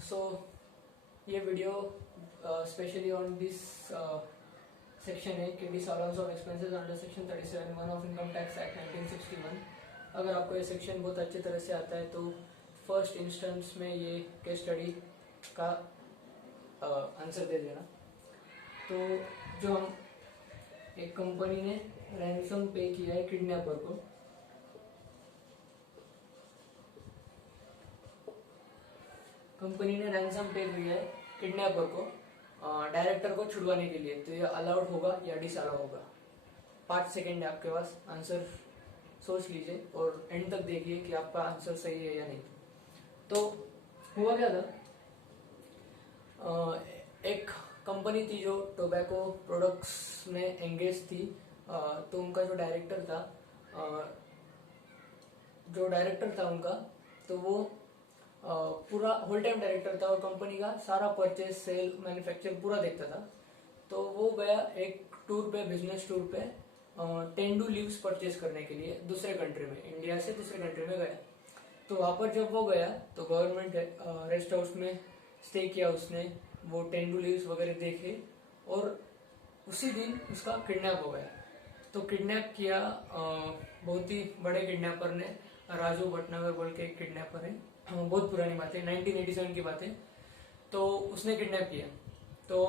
सो ये video specially on this section है कि disallowance of expenses under section 37(1) of income tax act 1961। अगर आपको ये सेक्शन बहुत अच्छी तरह से आता है तो फर्स्ट इंस्टेंस में ये केस स्टडी का आंसर दे देना। तो जो हम एक कंपनी ने रैंसम पे किया है किडनैपर को, कंपनी ने रैंसम पे किया है किडनैपर को डायरेक्टर को छुड़वाने के लिए, तो ये अलाउड होगा या डिसअलाउ होगा। 5 सेकेंड है आपके पास, आंसर सोच लीजिए और एंड तक देखिए कि आपका आंसर सही है या नहीं। तो हुआ क्या था, एक कंपनी थी जो टोबैको प्रोडक्ट्स में एंगेज थी। तो उनका जो डायरेक्टर था उनका, तो वो पूरा होल टाइम डायरेक्टर था और कंपनी का सारा परचेज सेल मैन्युफैक्चर पूरा देखता था। तो वो गया एक टूर पे, बिजनेस टूर पे, टेंडू लीव्स परचेज करने के लिए दूसरे कंट्री में, इंडिया से दूसरे कंट्री में गया। तो वहां पर जब वो गया तो गवर्नमेंट रेस्ट हाउस में स्टे किया उसने, वो टेंडू लीव्स वगैरह देखे और उसी दिन उसका किडनैप हो गया। तो किडनैप किया बहुत ही बड़े किडनैपर ने, राजू भटनागर बोल के एक किडनैपर है, बहुत पुरानी बात है, 1987 की बात है। तो उसने किडनैप किया। तो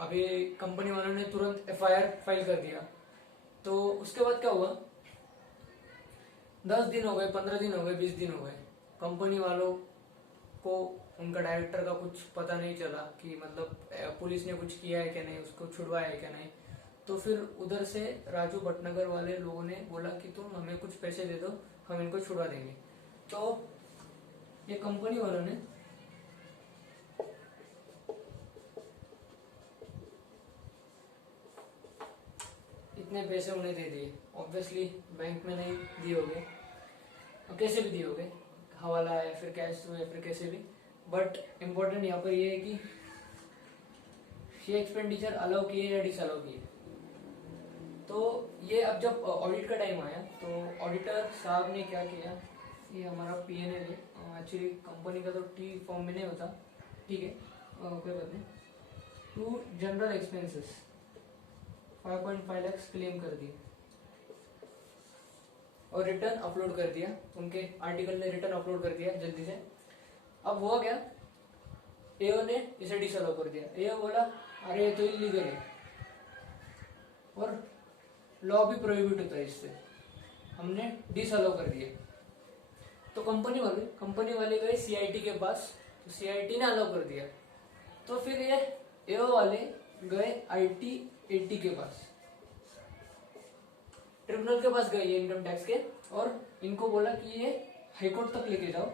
अभी कंपनी वालों ने तुरंत FIR फाइल कर दिया। तो उसके बाद क्या हुआ, 10 दिन हो गए, 15 दिन हो गए, 20 दिन हो गए, कंपनी वालों को उनका डायरेक्टर का कुछ पता नहीं चला कि मतलब पुलिस ने कुछ किया है क्या नहीं, उसको छुड़वाया है क्या नहीं। तो फिर उधर से राजू भटनागर वाले लोगों ने बोला कि तुम हमें कुछ पैसे दे दो, हम इनको छुड़वा देंगे। तो ये कंपनी वालों ने इतने पैसे उन्हें दे दिए। ऑब्वियसली बैंक में नहीं दिए होंगे, कैसे भी दिए होंगे, हवाला या फिर कैश थ्रू या फिर कैसे भी। बट इम्पोर्टेंट यहाँ पर ये है कि ये एक्सपेंडिचर अलाउ किए या डिसअलाउ किए। तो ये अब जब ऑडिट का टाइम आया तो ऑडिटर साहब ने क्या किया, ये हमारा PNL है, एक्चुअली कंपनी का तो T फॉर्म में नहीं होता, ठीक है, कोई बात नहीं। To general expenses 5.5 lakh claim कर दिए और रिटर्न अपलोड कर दिया, उनके आर्टिकल ने रिटर्न अपलोड कर दिया जल्दी से। अब हुआ क्या, AO ने इसे डिसअलाउ कर दिया। AO बोला अरे ये तो इलीगल है और लॉ भी प्रोहिबिट होता है इससे, हमने डिसअलाउ कर दिया। तो कंपनी वाले गए CIT के पास, तो CIT ने अलाउ कर दिया। तो फिर ये AO वाले गए IT-80 के पास, ट्रिब्यूनल के पास गए ये इनकम टैक्स के, और इनको बोला कि ये हाईकोर्ट तक लेके जाओ,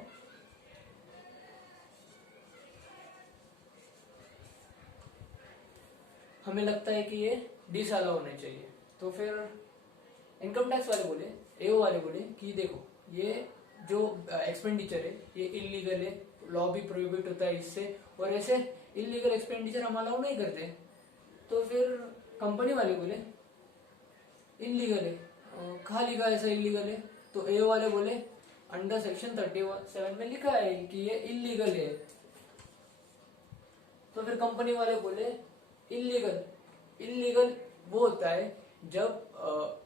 हमें लगता है कि ये डिसअलाउ होने चाहिए। तो फिर इनकम टैक्स वाले बोले, AO वाले बोले कि देखो ये जो एक्सपेंडिचर है ये इलीगल है, लॉ भी प्रोहिबिट होता है इससे, और ऐसे इलीगल एक्सपेंडिचर हम अलाउ नहीं करते। तो फिर कंपनी वाले बोले इलीगल है, कहाँ लिखा ऐसा इलीगल है। तो AO वाले बोले अंडर सेक्शन 37 में लिखा है कि ये इलीगल है। तो फिर कंपनी वाले बोले इलीगल वो होता है जब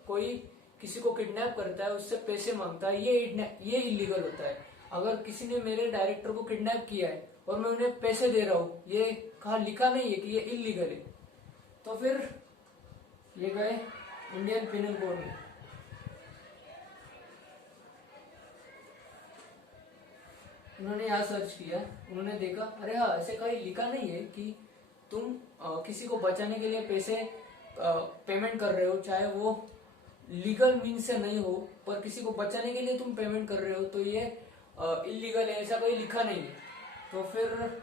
कोई किसी को किडनैप करता है, उससे पैसे मांगता है, ये इलीगल होता है। अगर किसी ने मेरे डायरेक्टर को किडनैप किया है और मैं उन्हें पैसे दे रहा हूँ, ये कहाँ लिखा नहीं है कि ये इलीगल है। तो फिर ये गए इंडियन पिनल कोड में, उन्होंने यहाँ सर्च किया, उन्होंने देखा अरे हाँ ऐसे कहीं लिखा नहीं है कि तुम किसी को बचाने के लिए पैसे पेमेंट कर रहे हो, चाहे वो लीगल मीन से नहीं हो, पर किसी को बचाने के लिए तुम पेमेंट कर रहे हो, तो ये इलीगल है, ऐसा कोई लिखा नहीं है। तो फिर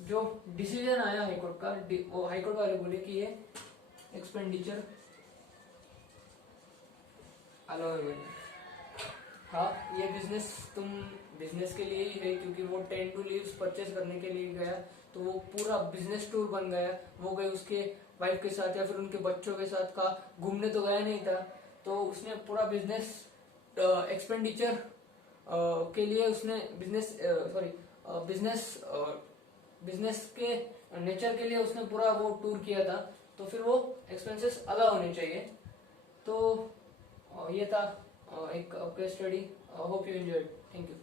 जो डिसीजन आया हाईकोर्ट का, वो हाईकोर्ट वाले बोले कि ये एक्सपेंडिचर अलाउएबल है। हाँ ये बिजनेस के लिए ही है, क्योंकि वो टेंडू लीव्स परचेज करने के लिए गया, तो वो पूरा बिजनेस टूर बन गया। वो गए उसके वाइफ के साथ या फिर उनके बच्चों के साथ, का घूमने तो गया नहीं था, तो उसने पूरा बिजनेस एक्सपेंडिचर के लिए उसने बिजनेस के नेचर के लिए उसने पूरा वो टूर किया था, तो फिर वो एक्सपेंसेस अलग होने चाहिए। तो ये था एक case study. Hope you enjoyed. Thank you.